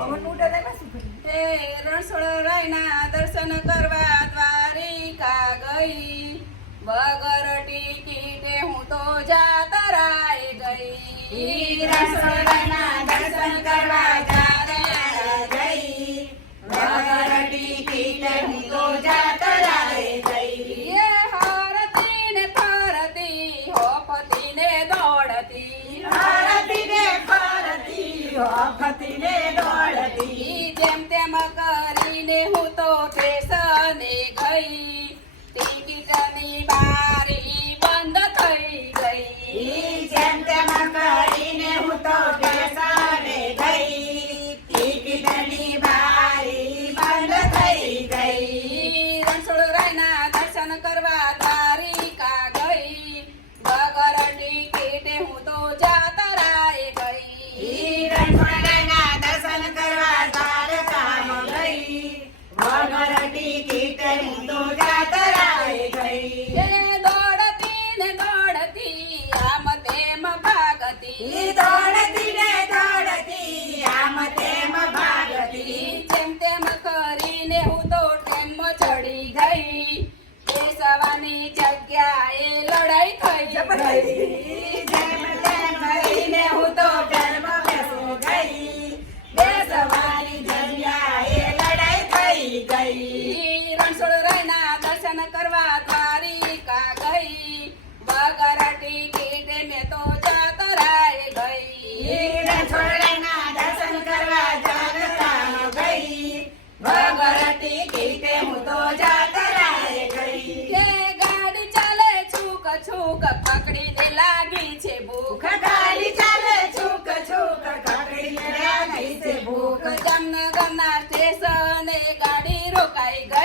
તે રણછોડ રાયના દર્શન કરવા દ્વારિકા ગઈ વગર ટિકિટે હું તો જાતરાય ગઈ રણછોડ રાયના દર્શન કરવા જાતરા ગઈ વગર ટિકિટે હું તો જાતરાય ગઈ એ હરતી ને ફરતી હોપતી ને દોડતી હરતી ને ફરતી હોપતી ની જગ્યાએ લડાઈ થઈ જય મલે મરીને હું તો ડર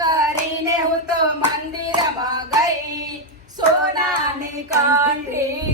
કરીને હું તો મંદિરમાં ગઈ સોનાની કાંઠી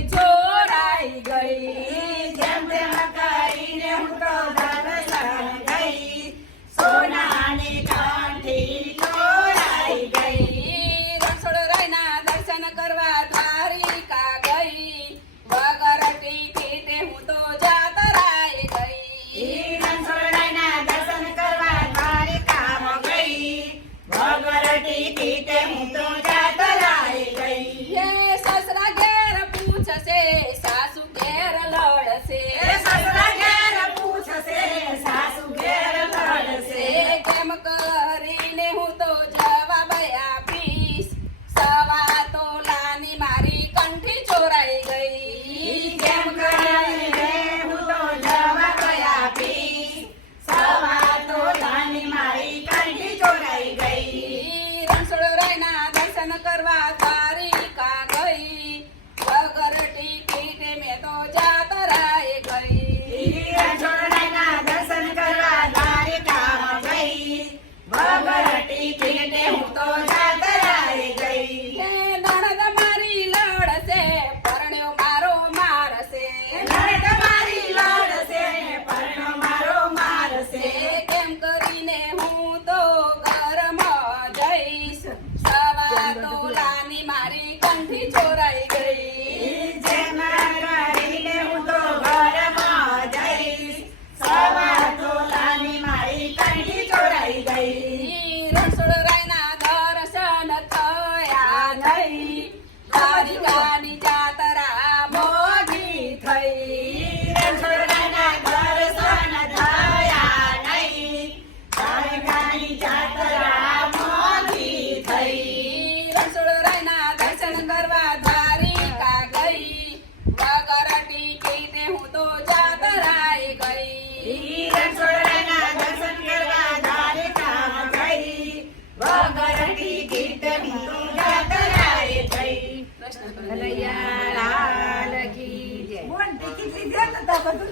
Rất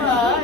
là.